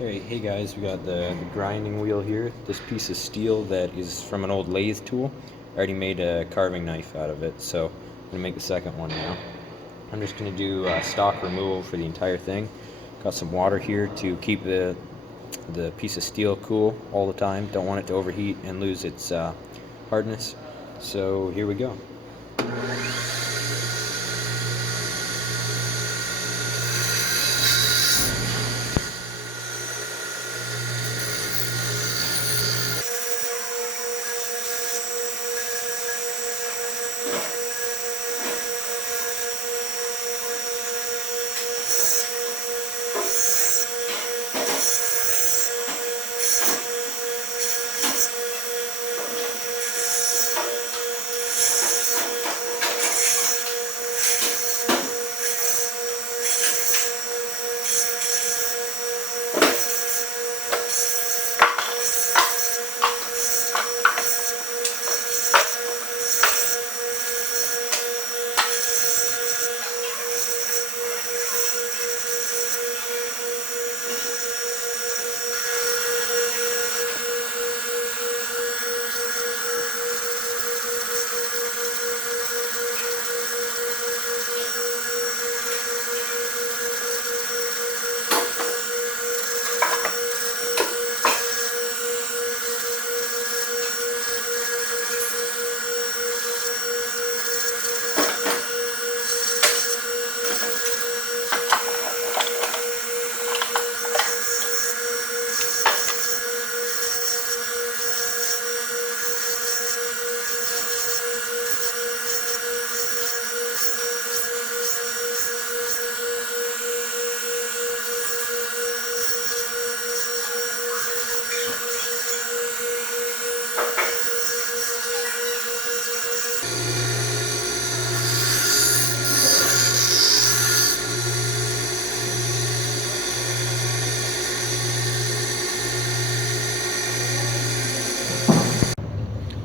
Alright, hey guys, we got the grinding wheel here. This piece of steel that is from an old lathe tool. I already made a carving knife out of it, so I'm going to make the second one now. I'm just going to do stock removal for the entire thing. Got some water here to keep the piece of steel cool all the time. Don't want it to overheat and lose its hardness. So here we go.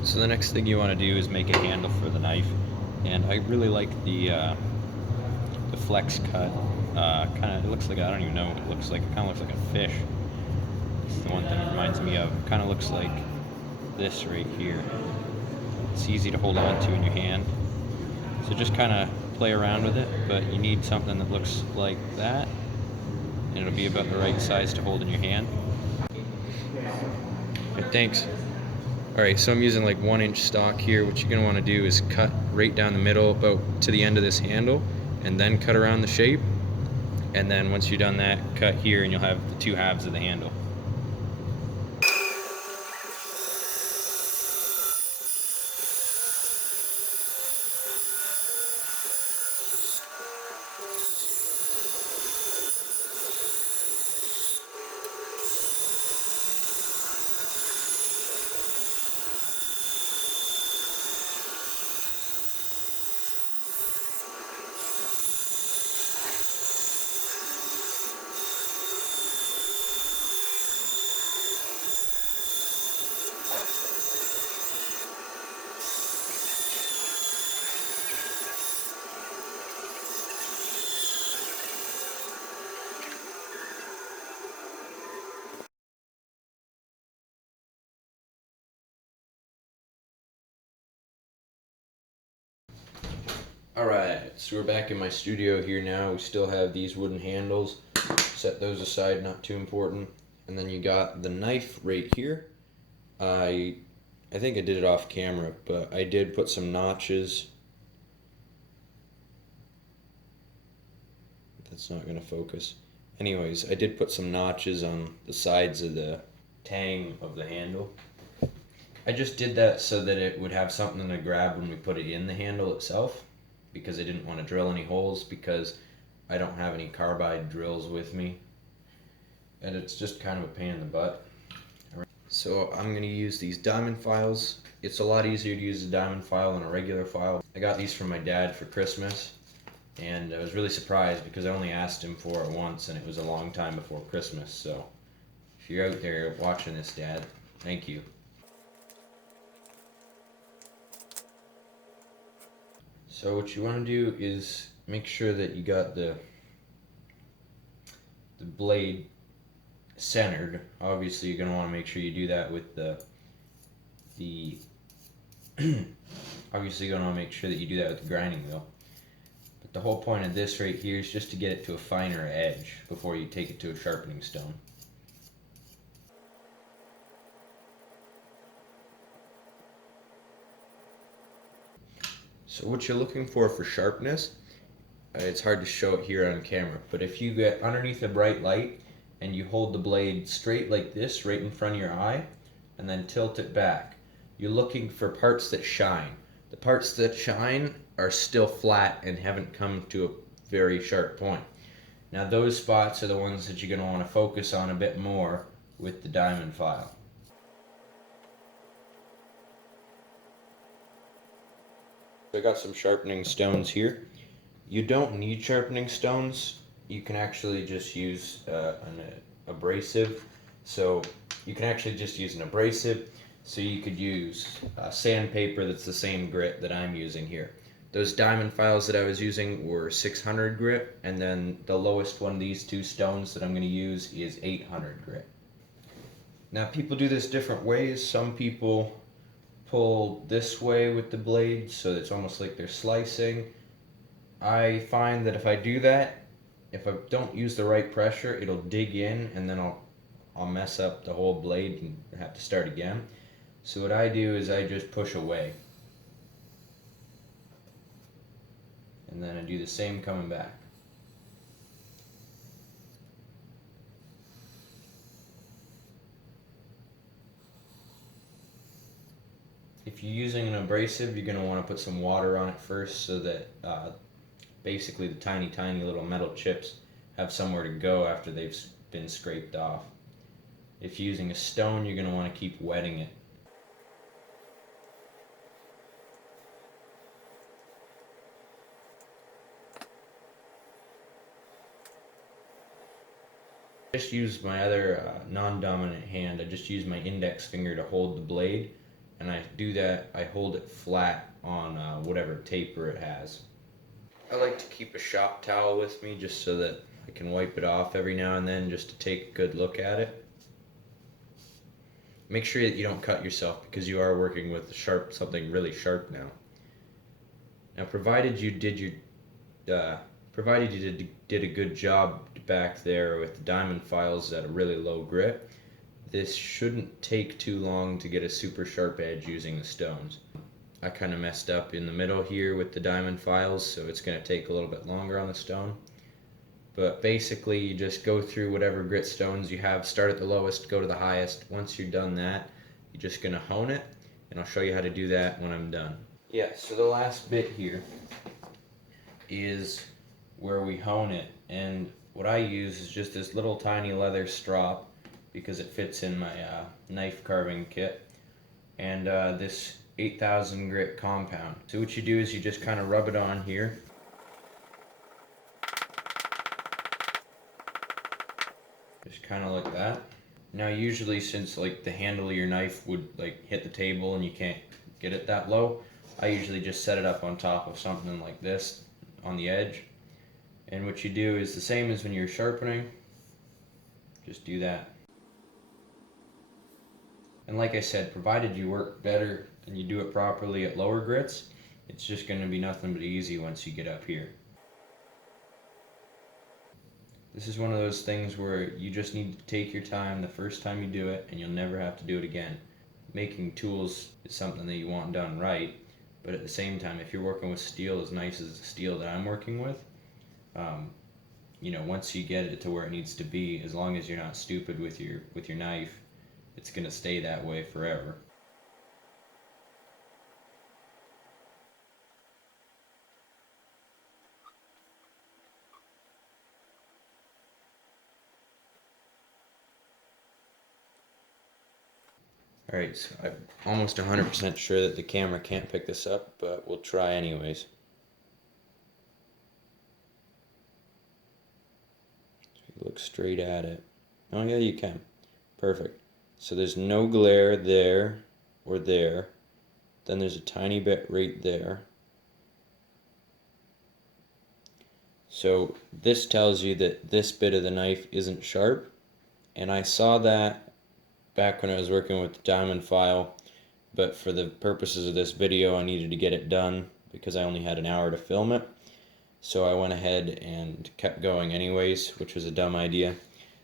So the next thing you want to do is make a handle for the knife, and I really like the flex cut. Kind of, it looks like, I don't even know what it looks like. It kind of looks like a fish. It's the one thing it reminds me of. Kind of looks like this right here. It's easy to hold on to in your hand. So just kind of play around with it, but you need something that looks like that, and it'll be about the right size to hold in your hand. Okay, thanks. Alright, so I'm using like 1-inch stock here. What you're going to want to do is cut right down the middle about to the end of this handle, and then cut around the shape. And then once you've done that, cut here and you'll have the two halves of the handle. Alright, so we're back in my studio here now. We still have these wooden handles. Set those aside, not too important. And then you got the knife right here. I think I did it off camera, but I did put some notches. That's not going to focus. Anyways, I did put some notches on the sides of the tang of the handle. I just did that so that it would have something to grab when we put it in the handle itself, because I didn't want to drill any holes, because I don't have any carbide drills with me, and it's just kind of a pain in the butt. So I'm going to use these diamond files. It's a lot easier to use a diamond file than a regular file. I got these from my dad for Christmas, and I was really surprised because I only asked him for it once, and it was a long time before Christmas. So if you're out there watching this, Dad, thank you. So what you want to do is make sure that you got the blade centered. Obviously you're going to want to make sure you do that with the obviously you're going to want to make sure that you do that with the grinding wheel. But the whole point of this right here is just to get it to a finer edge before you take it to a sharpening stone. So what you're looking for sharpness, it's hard to show it here on camera, but if you get underneath a bright light and you hold the blade straight like this right in front of your eye and then tilt it back, you're looking for parts that shine. The parts that shine are still flat and haven't come to a very sharp point. Now those spots are the ones that you're going to want to focus on a bit more with the diamond file. I got some sharpening stones here. You don't need sharpening stones. You can actually just use an abrasive. So you can actually just use an abrasive. So you could use sandpaper that's the same grit that I'm using here. Those diamond files that I was using were 600 grit, and then the lowest one of these two stones that I'm going to use is 800 grit. Now people do this different ways. Some people pull this way with the blade so it's almost like they're slicing. I find that if I do that, if I don't use the right pressure, it'll dig in and then I'll mess up the whole blade and have to start again. So what I do is I just push away. And then I do the same coming back. If you're using an abrasive, you're going to want to put some water on it first so that basically the tiny little metal chips have somewhere to go after they've been scraped off. If you're using a stone, you're going to want to keep wetting it. I just use my other non-dominant hand. I just use my index finger to hold the blade, and I do that, I hold it flat on whatever taper it has. I like to keep a shop towel with me just so that I can wipe it off every now and then just to take a good look at it. Make sure that you don't cut yourself because you are working with something really sharp now. Now provided you did a good job back there with the diamond files at a really low grit, this shouldn't take too long to get a super sharp edge using the stones. I kind of messed up in the middle here with the diamond files, so it's going to take a little bit longer on the stone. But basically you just go through whatever grit stones you have, start at the lowest, go to the highest. Once you're done that, you're just going to hone it, and I'll show you how to do that when I'm done. Yeah, so the last bit here is where we hone it, and what I use is just this little tiny leather strop because it fits in my knife carving kit, and this 8,000 grit compound. So what you do is you just kind of rub it on here. Just kind of like that. Now usually, since like the handle of your knife would like hit the table and you can't get it that low, I usually just set it up on top of something like this on the edge. And what you do is the same as when you're sharpening. Just do that. And like I said, provided you work better and you do it properly at lower grits, it's just going to be nothing but easy once you get up here. This is one of those things where you just need to take your time the first time you do it, and you'll never have to do it again. Making tools is something that you want done right, but at the same time, if you're working with steel as nice as the steel that I'm working with, you know, once you get it to where it needs to be, as long as you're not stupid with your knife, it's going to stay that way forever. Alright, so I'm almost 100% sure that the camera can't pick this up, but we'll try anyways. Look straight at it. Oh yeah, you can. Perfect. So there's no glare there or there. Then there's a tiny bit right there. So this tells you that this bit of the knife isn't sharp, And I saw that back when I was working with the diamond file, but for the purposes of this video I needed to get it done because I only had an hour to film it. So I went ahead and kept going anyways, which was a dumb idea.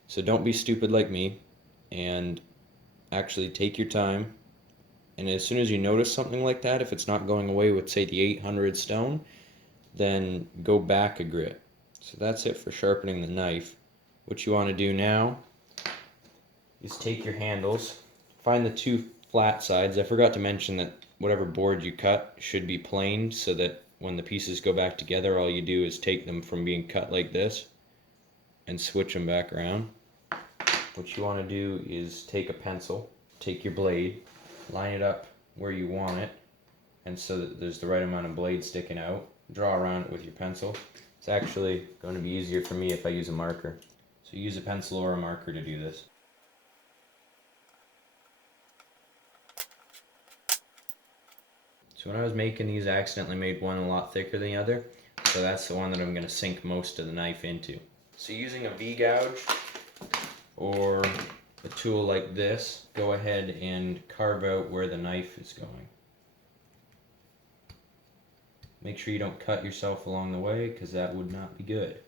So don't be stupid like me and actually take your time. And as soon as you notice something like that, if it's not going away with, say, the 800 stone, then go back a grit. So that's it for sharpening the knife. What you want to do now is take your handles, find the two flat sides. I forgot to mention that whatever board you cut should be planed so that when the pieces go back together, all you do is take them from being cut like this and switch them back around. What you want to do is take a pencil, take your blade, line it up where you want it, and so that there's the right amount of blade sticking out. Draw around it with your pencil. It's actually going to be easier for me if I use a marker. So use a pencil or a marker to do this. So when I was making these, I accidentally made one a lot thicker than the other. So that's the one that I'm going to sink most of the knife into. So using a V-gouge or a tool like this, go ahead and carve out where the knife is going. Make sure you don't cut yourself along the way, because that would not be good.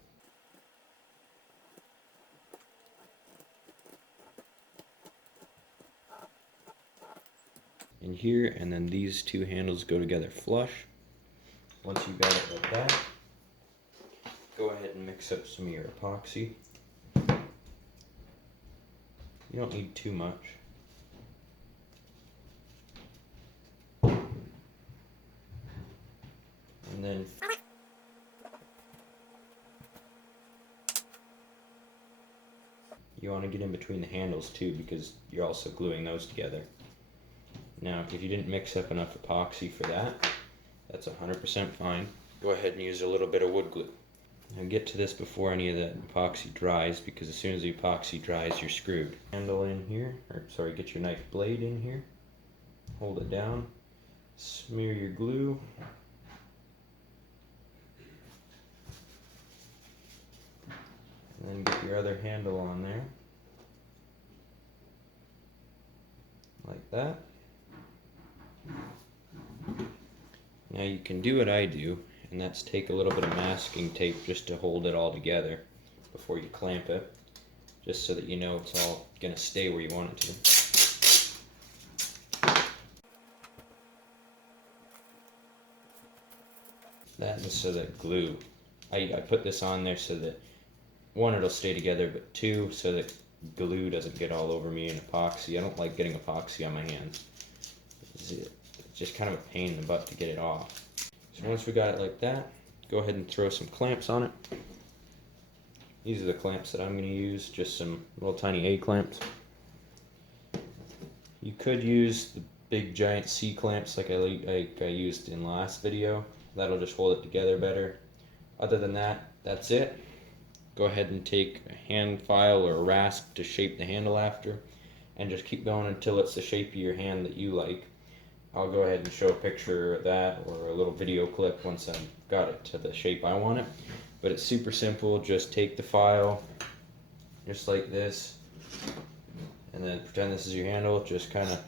In here, and then these two handles go together flush. Once you've got it like that, go ahead and mix up some of your epoxy. You don't need too much. And then you want to get in between the handles too, because you're also gluing those together. Now, if you didn't mix up enough epoxy for that, that's 100% fine. Go ahead and use a little bit of wood glue. Now get to this before any of the epoxy dries, because as soon as the epoxy dries, you're screwed. Handle in here, or sorry, get your knife blade in here. Hold it down. Smear your glue. And then get your other handle on there. Like that. Now you can do what I do, and that's take a little bit of masking tape just to hold it all together before you clamp it, just so that you know it's all going to stay where you want it to. That is so that glue, I put this on there so that, one, it'll stay together, but two, so that glue doesn't get all over me in epoxy. I don't like getting epoxy on my hands. It's just kind of a pain in the butt to get it off. So once we got it like that, go ahead and throw some clamps on it. These are the clamps that I'm going to use, just some little tiny A clamps. You could use the big giant C clamps like I used in last video. That'll just hold it together better. Other than that, that's it. Go ahead and take a hand file or a rasp to shape the handle after, and just keep going until it's the shape of your hand that you like. I'll go ahead and show a picture of that or a little video clip once I've got it to the shape I want it. But it's super simple. Just take the file, just like this, and then pretend this is your handle. Just kind of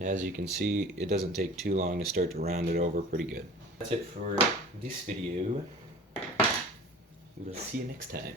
as you can see, it doesn't take too long to start to round it over pretty good. That's it for this video. We'll see you next time.